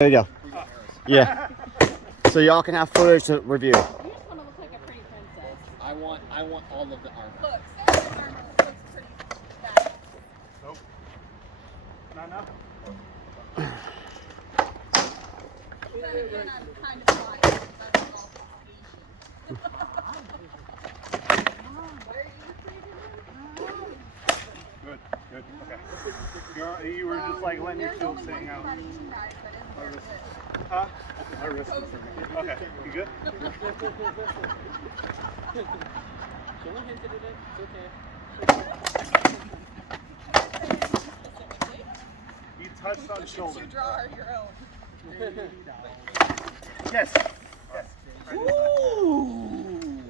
There you go. Yeah. So y'all can have footage to review. You just want to look like a pretty princess. I want all of the armor. Look, Sarah's armor looks pretty bad. Nope. Not enough. Then again, I'm kind of biased. That's all Asian. Good, good. Okay. You were just like letting your shield sing out. Huh? My wrist is ringing. Okay. You good? Sheila hinted at it. It's okay. You touched on shoulder. You draw your own. Yes. Yes. Ooh.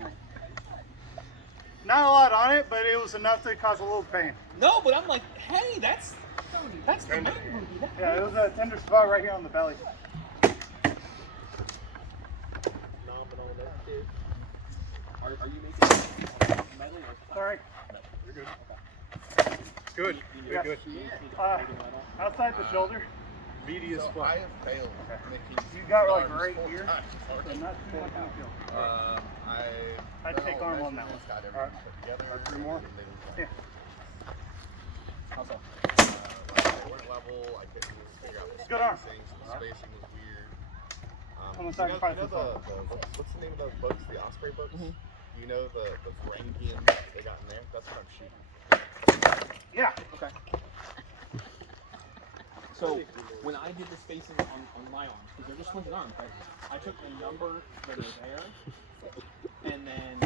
Not a lot on it, but it was enough to cause a little pain. No, but I'm like, hey, that's the main movie. Yeah, it was a tender spot right here on the belly. Phenomenal, that dude. Are you making metal or All right. You're good. Okay. Good. Yeah. Good. Outside the shoulder. Meaty as fuck. I have failed. You got like right here. So not too much on the field. I'd take arm on that one. All right. Three more. Yeah. How's that? Level, I couldn't figure out the Good arm. spacing. The spacing was weird. I'm gonna sacrifice this one. What's the name of those boats? The Osprey boats? You know the Varangians they got in there? That's what I'm shooting. Yeah. Okay. So when I did the spacing on my arms, because they're just swinging arms, right? I took the number that is there, and then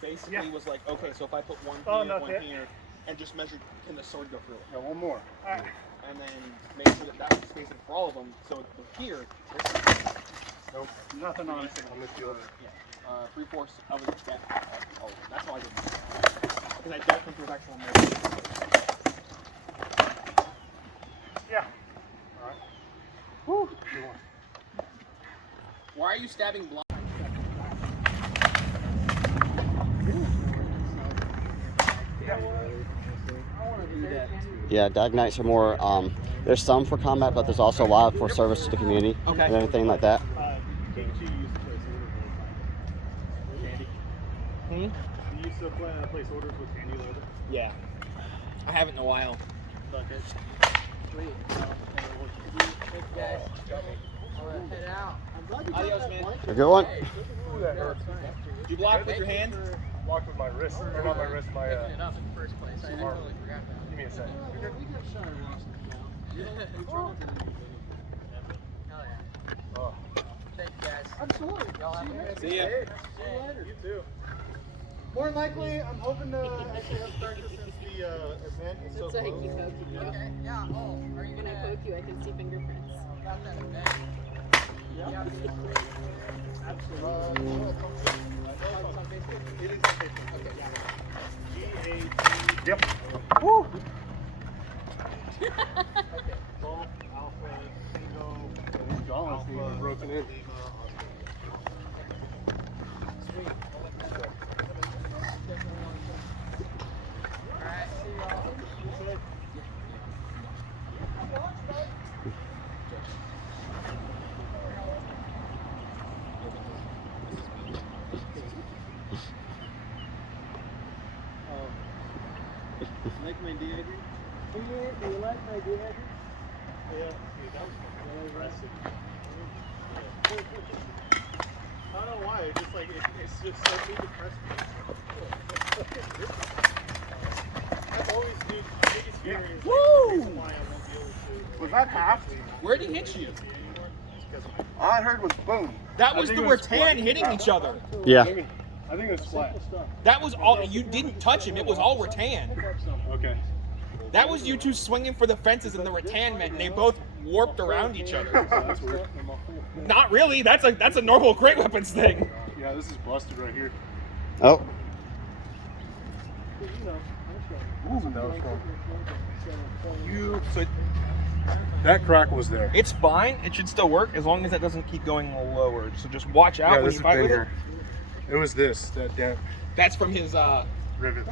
basically was like, okay, so if I put one here, one here, and just measured, can the sword go through it? Yeah, one more. All right. And then make sure that that was spacing for all of them. So here, Nope. Nothing on it. On this field. yeah, 3/4 of it. Oh, that's all I did. Because I don't think there's actual measurement. Yeah. All right. Woo. Good one. Why are you stabbing blind? Yeah, Dag Knights are more, there's some for combat, but there's also a lot for service to the community Okay. and everything like that. Candy. You used to place orders with candy leather? Yeah. I haven't in a while. Sweet. Thanks, guys. I'll head out. Adios, man. A good one. Ooh, that hurts. Did you block with your hand? Walked with my wrist. Or not my wrist, my Enough in the first place. I totally forgot that. Give me a second. Hell yeah. Oh. Thank you, guys. Absolutely. Y'all have a good See ya. See you later. You too. More than likely, I'm hoping to actually have practice since the event is so It's like close. he's poking you. Okay. Yeah. Oh, are you When I gonna poke you, I can see fingerprints. got that event? Yeah. Absolutely. It is official. Okay. G-A-T. Yep. Woo! Okay. Golf, Alpha, Tango, Alpha, broken in. Sweet. Alright, see y'all. Like my dehydrator? Do you like my dehydrator? Yeah, that was impressive. I don't know why, it's just like, it's just so big depressed me. I've always been the biggest fear is the reason why I won't be able to. Was that half? Where'd he hit you? All I heard was boom. That was the rattan hitting each other. Yeah. I think it was flat. That was all. You didn't touch him. It was all rattan. Okay. That was you two swinging for the fences, and the rattan meant they both warped around each other. That's weird. Not really. That's a normal great weapons thing. Yeah, this is busted right here. Oh. So that crack was there. It's fine. It should still work as long as that doesn't keep going lower. So just watch out Yeah, when this you is fight with it. bigger. It was this, that dent. That's from his. Rivet.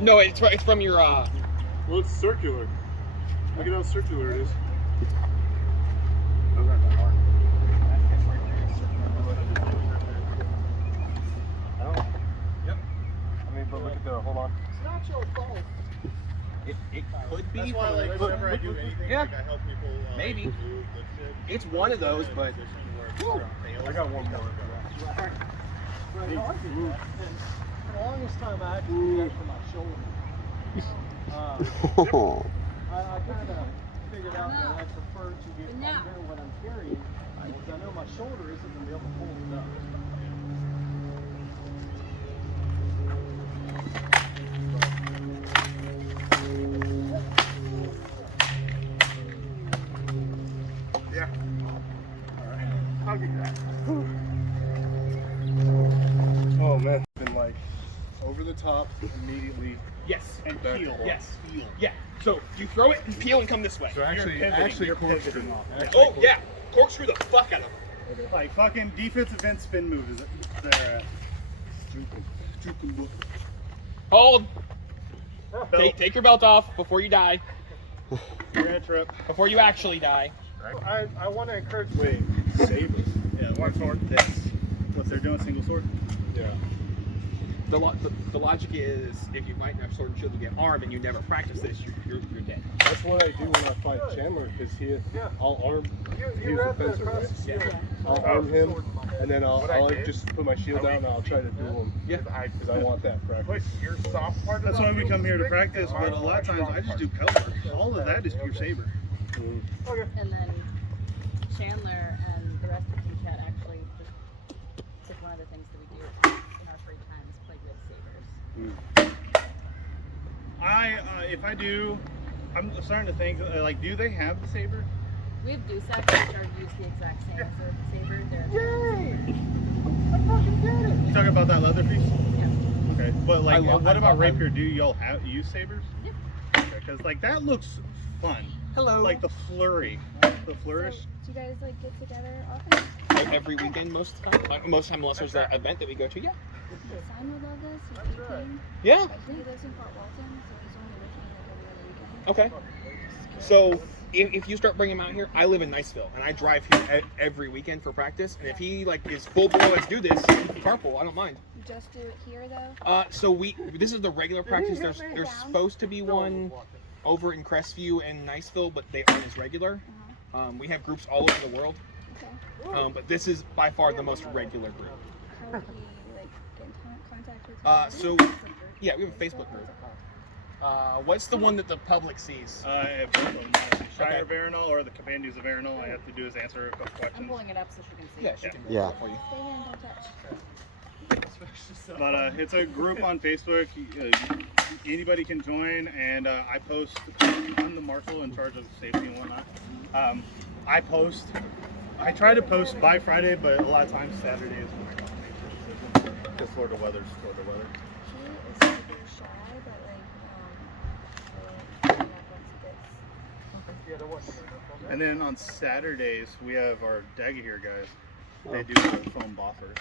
No, it's from your. Well, it's circular. Look at how circular it is. Those aren't that hard. Oh. Yep. I mean, but look at the, hold on. It's not your fault. It could be. That's why, like, but- whenever I do anything, yeah. like, I help people. Maybe. Move the shit. It's one of those, but I got one more. Right, for the longest time, I had to do that for my shoulder. I kind of figured out that I prefer to get But now- under what I'm carrying, because I know my shoulder isn't going to be able to hold it up. Yeah. Alright. I'll give you that. Oh man. Been like over the top immediately. Yes. And Back peel. and Yes. Yeah. So you throw it and peel and come this way. So actually corkscrew. Oh yeah. Corkscrew the fuck out of them. Like fucking defensive end spin move is there. Hold. Take your belt off before you die. You're gonna trip. Before you actually die. I want to encourage. Wait, saber. Yeah, one sword. This. What they're doing, single sword. Yeah. The logic is if you might have sword and shield to get armed and you never practice this, you're dead. That's what I do when I fight Chandler, because I'll arm. He's a fencer, right? Yeah. I'll arm him, and then I'll like, just put my shield down and I'll try to duel him. Yeah. Because I want that practice. Your soft part. That's why we come here to practice. But a lot of times I just do pelt work. All of that is pure saber. Mm. And then Chandler and the rest of the team chat actually just, it's like one of the things that we do in our free time is play with sabers. If I do, I'm starting to think, like, do they have the saber? We have Dusek, which are used the exact same as the saber. They're You talking about that leather piece? Yeah. Okay. But like, I love- what I about love- rapier? Do y'all use sabers? Yep. Okay, because like that looks fun. Hello. Like the flurry, the flourish. So, do you guys like get together often? Every weekend, most of the time. Most of the time, unless there's an event that we go to. Yeah. Simon would love this. He came. Yeah. He lives in Fort Walton, so he's only with me like every other weekend. Okay. So if you start bringing him out here, I live in Niceville and I drive here every weekend for practice. And if he like is full blown, let's do this. Carpool, I don't mind. You just do it here though. So this is the regular practice. There's Down. supposed to be one over in Crestview and Niceville, but they aren't as regular. We have groups all over the world, Okay. but this is by far the most regular group. How would he like get in contact with you? So yeah, we have a Facebook group. What's the one that the public sees? Both of them. Shire of Arenal or the Commandos of Arenal. All I have to do is answer a couple I'm questions. pulling it up so she can see. Yeah, she can Yeah. do it for you. Stay here and don't touch. But it's a group on Facebook. Anybody can join, and I post. I'm the marshal in charge of safety and whatnot. I post. I try to post by Friday, but a lot of times Saturday is when I make a decision. Because Florida weather's Florida weather. He is super shy, but like, like once he gets. And then on Saturdays we have our Dagahir guys. They do the foam boffers.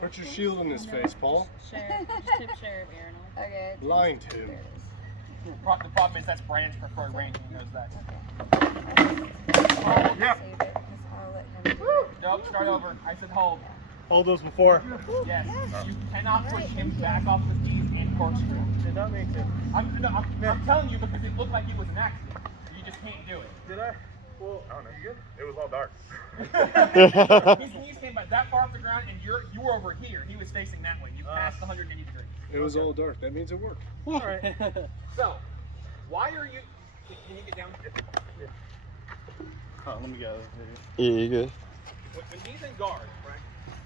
Put your shield in his face, Paul. Share, just tip share of Arenal. Okay. Lying to him. There it is. The problem is that's Brandon's preferred range. He knows that. I'll save it because I'll let him do it. Nope, start over. I said hold. Hold those before. Yes. You cannot push him back off the knees and corkscrew. Did not make it. I'm telling you because it looked like it was an accident. You just can't do it. Did I? Well, I don't know. You good? It was all dark. His knees came about that far off the ground, and you were over here. He was facing that way. You passed the 180 degrees. It was all dark. That means it worked. All right. So, why are you? Can you get down? oh, let me get out of this Yeah, you good? When he's in guard, right?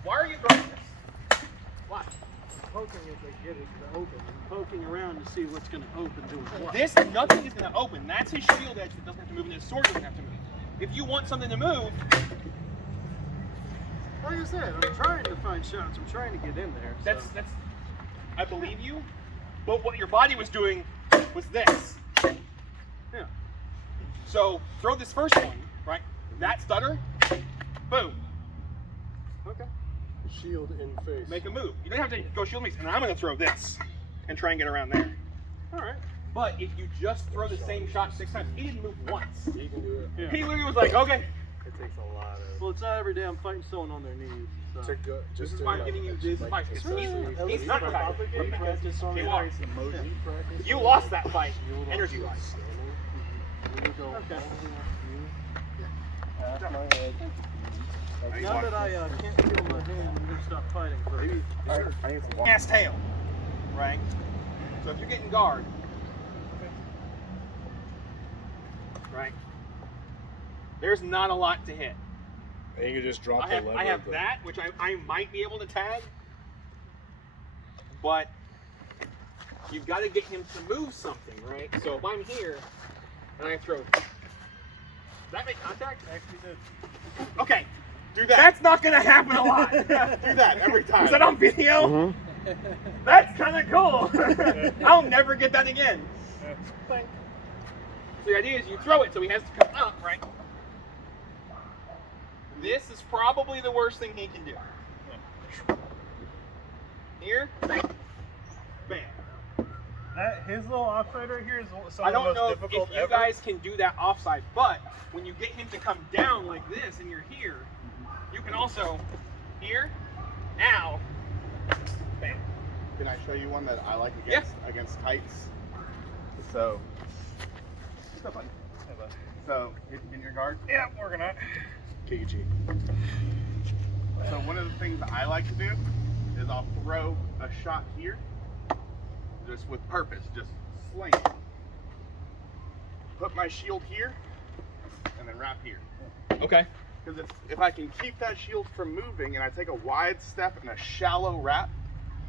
Why are you guarding this? Why? Poking as they get it to open. And poking around to see what's going to open doing what. This nothing is going to open. That's his shield edge that doesn't have to move, and his sword doesn't have to move. If you want something to move, Like I said, I'm trying to find shots. I'm trying to get in there. that's so. that's. I believe you, but what your body was doing was this. Yeah. So throw this first one, right? That stutter, boom, Okay. Shield in face. make a move. You don't have to go shield me, and I'm going to throw this and try and get around there. All right. But if you just throw the same shot 6 times, he didn't move once. You can do it. Yeah. He literally was like, okay. It takes a lot of. Well, it's not every day I'm fighting someone on their knees. So. To go, This just is to, why I'm like, giving you this advice. At He's least not for tired. complicated practice on He the lost. You lost that fight, energy-wise. Okay. Half my head. Now that I can't feel my hand, I'm gonna stop fighting for Maybe. I need some water. Ass tail, right? So if you're getting guard, right? There's not a lot to hit. And you can just drop I have that, which I might be able to tag, but you've got to get him to move something, right? So if I'm here and I throw, does that make contact? Actually did. Okay, do that. That's not gonna happen a lot. Do that every time. Is that on video? Mm-hmm. That's kind of cool. I'll never get that again. So the idea is you throw it so he has to come up, right? This is probably the worst thing he can do. Here, bam. That his little offside right here is some I of don't the know most if difficult you ever. guys can do that offside, but when you get him to come down like this and you're here, you can also, here, now, bam. Can I show you one that I like Yeah. against tights? So, so in your guard. Yeah, I'm working on it. KG. So one of the things that I like to do is I'll throw a shot here, just with purpose, just sling it. Put my shield here, and then wrap here. Okay. Because if I can keep that shield from moving, and I take a wide step and a shallow wrap,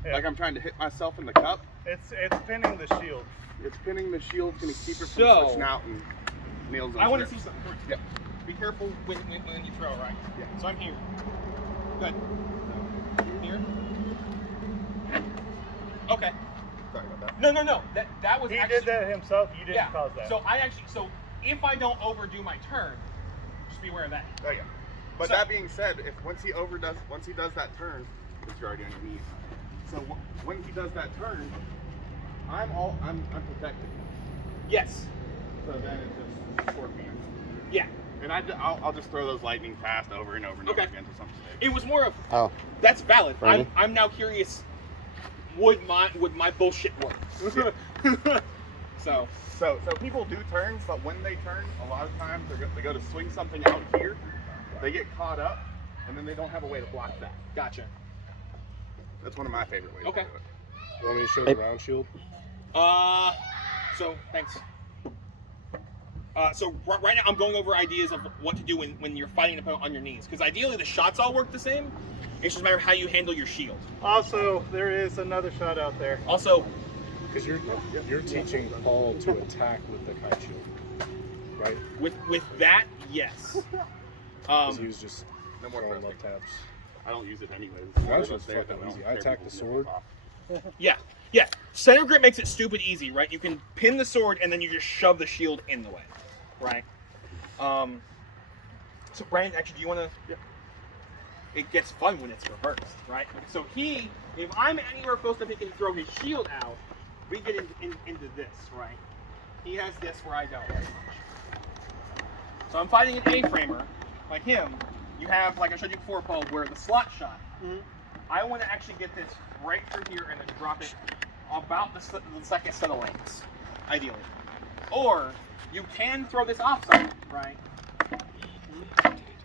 Yeah. like I'm trying to hit myself in the cup, It's pinning the shield. it's pinning the shield, it's going to keep it from So- switching out and nails those I want to grips. see something. Yep. Be careful when you throw, right? Yeah. So I'm here. Good. Here. Okay. Sorry about that. No. That was He actually, did that himself. You didn't yeah. cause that. So so if I don't overdo my turn, just be aware of that. Oh yeah. But So- that being said, once he does that turn, it's already on your knees. So when he does that turn, I'm protected. Yes. So then it's just scorpion. Yeah. And I'll just throw those lightning fast over and over and over Okay. again to some stage. It was more of Oh, that's valid. Brandon? I'm now curious. Would my bullshit work? So So people do turns, but when they turn, a lot of times they go to swing something out here, they get caught up, and then they don't have a way to block that. gotcha. That's one of my favorite ways Okay. to do it. You want me to show the round shield? So thanks. So right now I'm going over ideas of what to do when you're fighting an opponent on your knees. Because ideally the shots all work the same. It's just a matter of how you handle your shield. Also, there is another shot out there. Also, Because you're teaching Paul to attack with the kite shield, right? with that, yes. Because he was just No more throwing thrusting. love taps. I don't use it anyways. That's just fucking easy. I attack the sword. Yeah. Center grip makes it stupid easy, right? You can pin the sword and then you just shove the shield in the way, right? So Brian, actually, do you want to? Yeah. It gets fun when it's reversed, right? So if I'm anywhere close enough, he can throw his shield out. We get into this, right? He has this where I don't as much. So I'm fighting an A-framer like him. You have, like I showed you before, Paul, where the slot shot. I want to actually get this right through here and then drop it about the second set of lanes, ideally. Or you can throw this offside, right?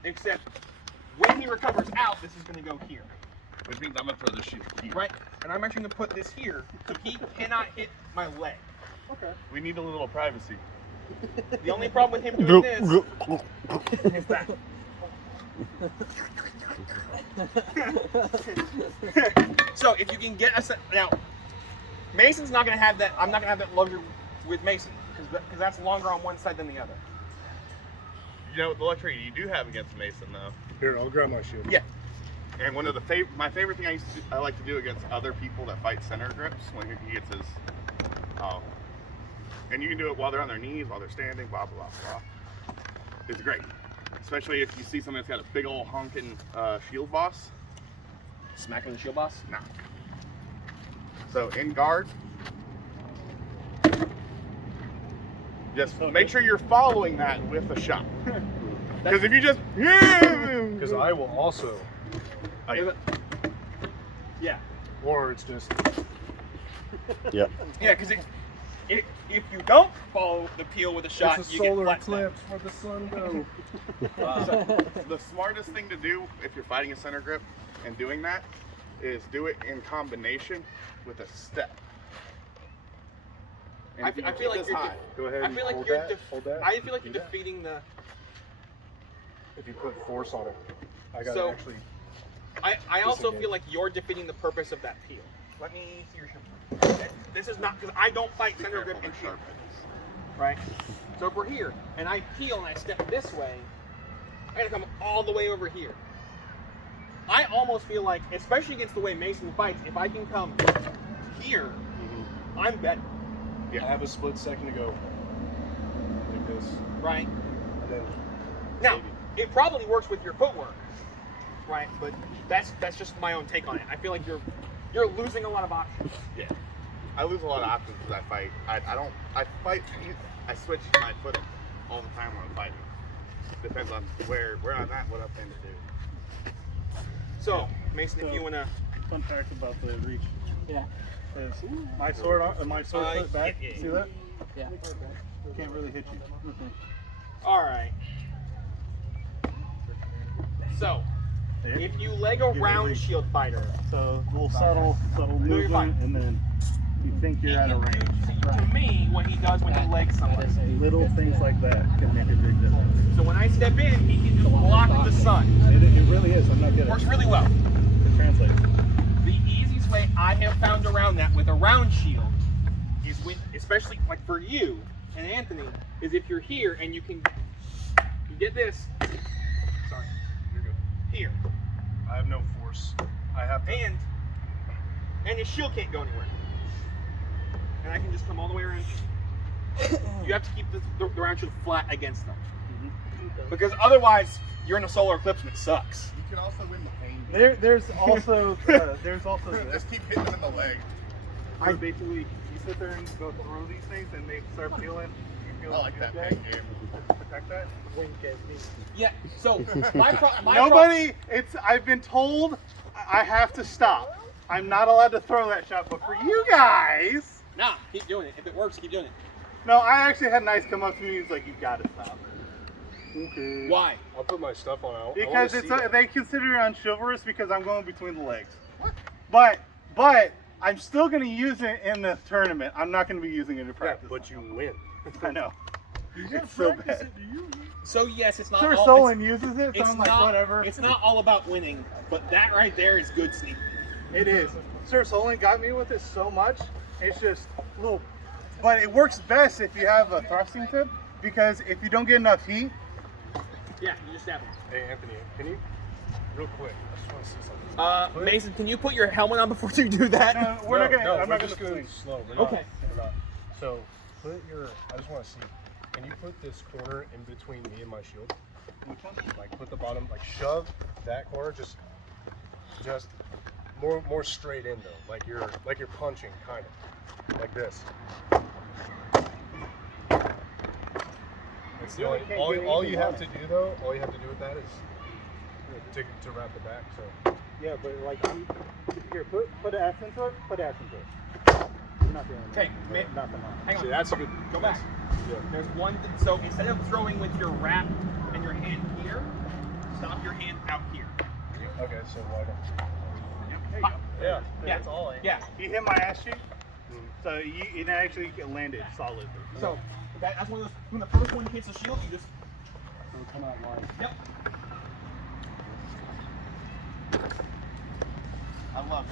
Except when he recovers out, this is going to go here. Which means I'm gonna throw the shield here. Right? And I'm actually going to put this here so he cannot hit my leg. Okay. We need a little privacy. The only problem with him doing this is that. So if you can get us now, Mason's not going to have that. I'm not going to have that luxury with Mason because that's longer on one side than the other. You know the luxury you do have against Mason though. Here, I'll grab my shield. Yeah. And one of the my favorite thing I like to do against other people that fight center grips when he gets his, and you can do it while they're on their knees, while they're standing, blah blah blah blah. It's great, especially if you see someone that's got a big old honking shield boss. Smacking the shield boss. Nah. So in guard, Just make sure you're following that with a shot. Because if you just, Because I will also, Yeah. or it's just, Yep. Yeah, because if you don't follow the peel with a shot, it's a you get solar flat snap. eclipse where the sun goes. the smartest thing to do if you're fighting a center grip and doing that is do it in combination with a step. And if you I feel keep like this you're. high, Go ahead I and feel like hold you're. that, hold that. I feel like do you're that. defeating the. If you put force on it, I gotta So- actually. I also Disengage. feel like you're defeating the purpose of that peel. Let me see your shoulder. This is not because I don't fight be center careful grip and with peel, sharp edges. right? So if we're here and I peel and I step this way, I gotta come all the way over here. I almost feel like, especially against the way Mason fights, if I can come here, I'm better, I have a split second to go. Like this. right? And then Now, maybe. it probably works with your footwork, right? But that's just my own take on it. I feel like you're losing a lot of options. Yeah. I lose a lot of options because I fight. I fight. I switch my foot all the time when I'm fighting. Depends on where I'm at, what I'm trying to do. So, Mason, if you wanna. Fun fact about the reach. Yeah. Is my sword foot back? yeah, See that? Yeah. Can't really hit you. All right. So, Yeah. if you leg a Give it a round reach. shield fighter, So a little subtle you're movement, fine. and then you think you're at a range. to me, what he does when he legs somebody. Little things like that can make a big difference. So when I step in, he can just block the sun. It really is. I'm not kidding. Works really well. It translates. The easiest way I have found around that with a round shield is with, especially like for you and Anthony, is if you're here and you get this. Sorry, You're good. here, I have no force. I have to. and his shield can't go anywhere, and I can just come all the way around. You have to keep the round shield flat against them, because otherwise you're in a solar eclipse and it sucks. You can also win the pain. There's also this. Just keep hitting them in the leg. So basically, you sit there and go through these things, and they start peeling. You feel I like that pain game. Protect that. Yeah. So Nobody. I've been told I have to stop. I'm not allowed to throw that shot, but for you guys, Nah, keep doing it. If it works, keep doing it. no. I actually had Nice come up to me. He's like, "You gotta stop." Okay. Why? I'll put my stuff on. I wanna Because see it's that. they consider it unchivalrous because I'm going between the legs. What? But I'm still going to use it in the tournament. I'm not going to be using it in Yeah, practice. but you win. I know. It's so bad. So yes, it's not. Sir all, Solon uses it, so it's I'm like, not, whatever. It's not all about winning, but that right there is good sneak. It is. Sir Solon got me with it so much. It's just little. But it works best if you have a thrusting tip because if you don't get enough heat, Yeah, you just have them. Hey, Anthony, can you, real quick, I just want to see something. Mason, can you put your helmet on before you do that? no, we're not going to. No, I'm we're not just going going to slow. We're Okay. Not, we're not. So, put your, I just want to see, can you put this corner in between me and my shield? Like, put the bottom, like, shove that corner, just more straight in, though. Like you're punching, kind of. Like this. It's the only, all you have to do, though, all you have to do with that is to wrap it back, so. Yeah, but like, here, put an S into it. Put an S into it. You're not doing it. Okay, Nothing on. hang on. See, that's a good. Go back. Yeah. There's one. So instead of throwing with your wrap and your hand here, stop your hand out here. Okay, so why don't There you go. Yeah, Yeah. that's all I Yeah. He hit my ass cheek, so it actually landed solid. So that's one of those. When the first one hits the shield, you just. come out live. Yep. I love